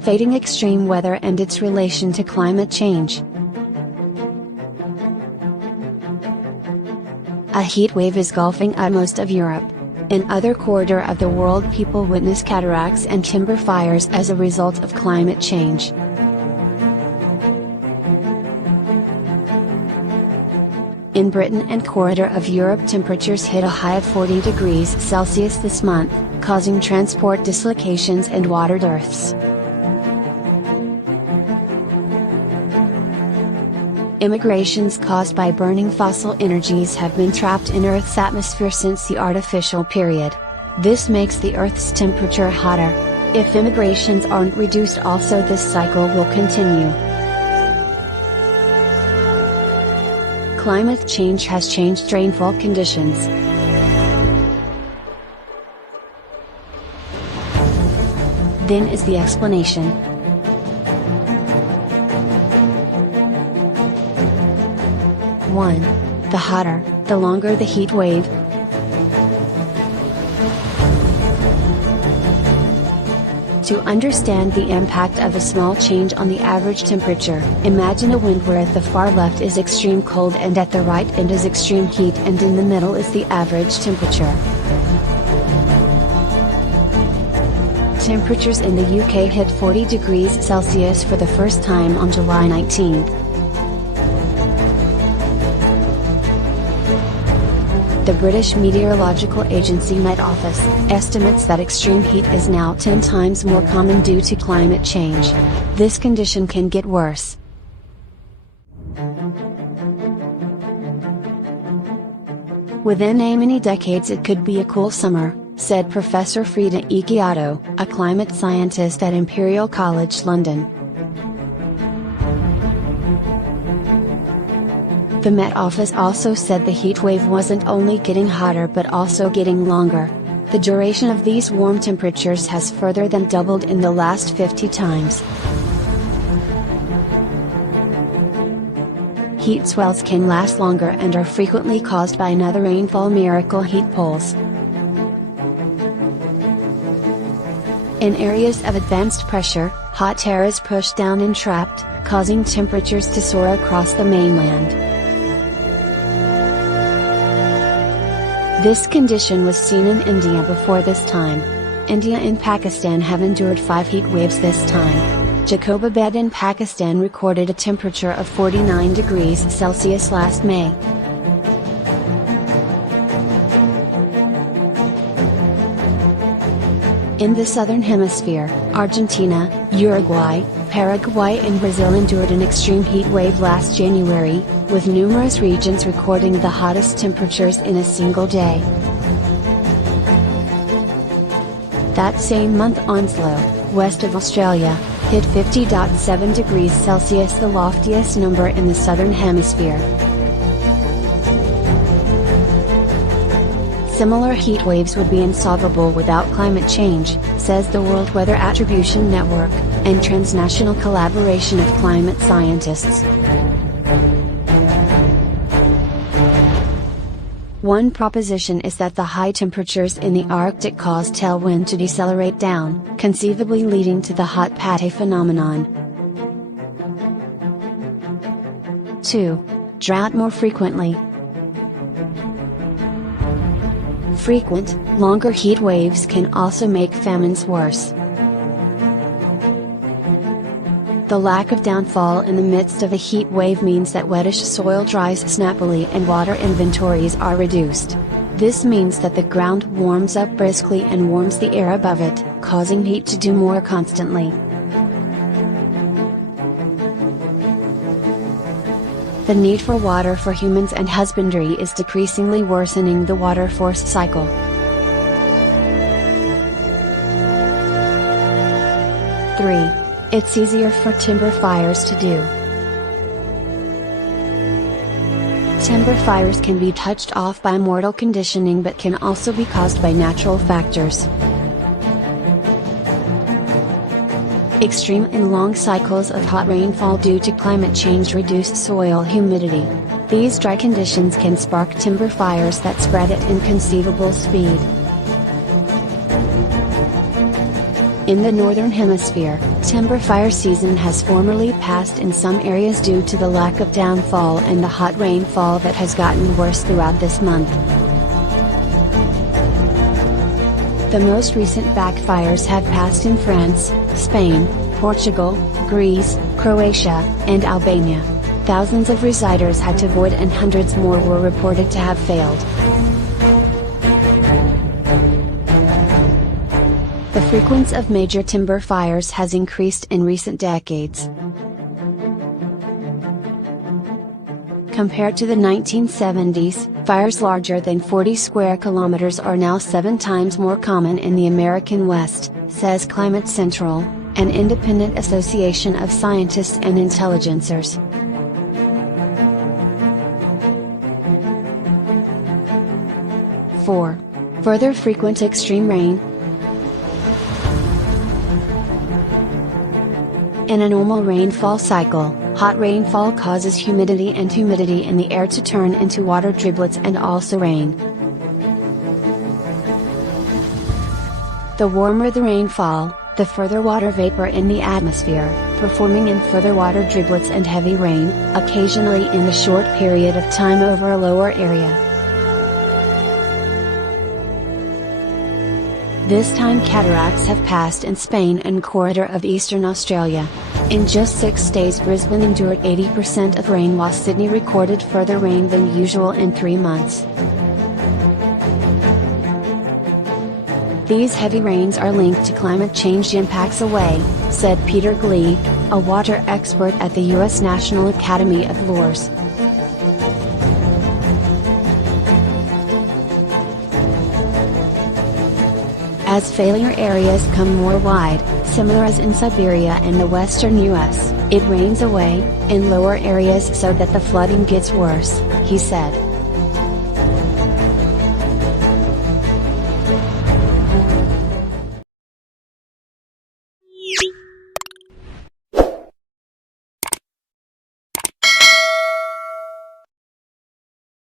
Feting extreme weather and its relation to climate change. A heat wave is engulfing most of Europe. In other corridor of the world, people witness cataracts and timber fires as a result of climate change. In Britain and corridor of Europe, temperatures hit a high of 40 degrees Celsius this month, causing transport dislocations and water dearths. Immigrations caused by burning fossil energies have been trapped in Earth's atmosphere since the artificial period. This makes the Earth's temperature hotter. If immigrations aren't reduced also, this cycle will continue. Climate change has changed rainfall conditions. Then is the explanation. One. The hotter, the longer the heat wave. To understand the impact of a small change on the average temperature, imagine a wind where at the far left is extreme cold and at the right end is extreme heat, and in the middle is the average temperature. Temperatures in the UK hit 40 degrees Celsius for the first time on July 19. The British Meteorological Agency Met Office estimates that extreme heat is now 10 times more common due to climate change. This condition can get worse. Within many decades it could be a cool summer, said Professor Frida Icciotto, a climate scientist at Imperial College London. The Met Office also said the heat wave wasn't only getting hotter but also getting longer. The duration of these warm temperatures has further than doubled in the last 50 times. Heat swells can last longer and are frequently caused by another rainfall miracle, heat poles. In areas of advanced pressure, hot air is pushed down and trapped, causing temperatures to soar across the mainland. This condition was seen in India before this time. India and Pakistan have endured 5 heat waves this time. Jacobabad in Pakistan recorded a temperature of 49 degrees Celsius last May. In the southern hemisphere, Argentina, Uruguay, Paraguay and Brazil endured an extreme heat wave last January, with numerous regions recording the hottest temperatures in a single day. That same month, Onslow, west of Australia, hit 50.7 degrees Celsius, the loftiest number in the southern hemisphere. Similar heat waves would be insolvable without climate change, says the World Weather Attribution Network, and transnational collaboration of climate scientists. One proposition is that the high temperatures in the Arctic cause tailwind to decelerate down, conceivably leading to the hot pate phenomenon. 2. Drought more frequently. Frequent, longer heat waves can also make famines worse. The lack of downfall in the midst of a heat wave means that wettish soil dries snappily and water inventories are reduced. This means that the ground warms up briskly and warms the air above it, causing heat to do more constantly. The need for water for humans and husbandry is decreasingly worsening the water force cycle. 3. It's easier for timber fires to do. Timber fires can be touched off by mortal conditioning but can also be caused by natural factors. Extreme and long cycles of hot rainfall due to climate change reduce soil humidity. These dry conditions can spark timber fires that spread at inconceivable speed. In the Northern Hemisphere, timber fire season has formally passed in some areas due to the lack of downfall and the hot rainfall that has gotten worse throughout this month. The most recent backfires have passed in France, Spain, Portugal, Greece, Croatia, and Albania. Thousands of residers had to avoid and hundreds more were reported to have failed. The frequency of major timber fires has increased in recent decades. Compared to the 1970s, fires larger than 40 square kilometers are now 7 times more common in the American West, says Climate Central, an independent association of scientists and intelligencers. Further frequent extreme rain. In a normal rainfall cycle, hot rainfall causes humidity in the air to turn into water driblets and also rain. The warmer the rainfall, the further water vapor in the atmosphere, performing in further water driblets and heavy rain, occasionally in a short period of time over a lower area. This time cataracts have passed in Spain and corridor of eastern Australia. In just 6 days Brisbane endured 80% of rain while Sydney recorded further rain than usual in 3 months. These heavy rains are linked to climate change impacts away, said Peter Gleig, a water expert at the U.S. National Academy of Laws. As failure areas come more wide, similar as in Siberia and the western US, it rains away, in lower areas so that the flooding gets worse, he said.